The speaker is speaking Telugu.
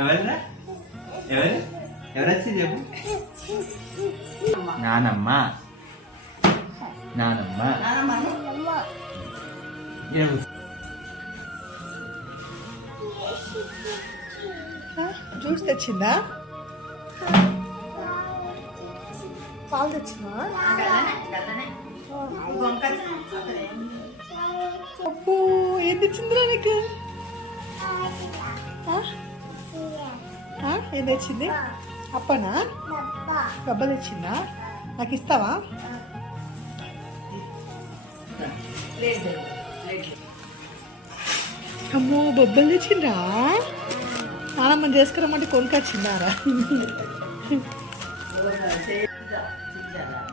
ఎవరిరా? ఎవరు? ఎవరొచ్చింది చెప్పు. నానమ్మ. నానమ్మ. జ్యూస్ తెచ్చిందా? పాలు తెచ్చిందా? ఏం తెచ్చిందిరా నీకు? ఏం తెచ్చింది? అప్పనా? డబ్బ తెచ్చిందా? నాకు ఇస్తావా? అమ్మో బొబ్బలు తెచ్చిండ్రా? నానమ్మ చేసుకురమ్మంటే కొనుకొచ్చిందారా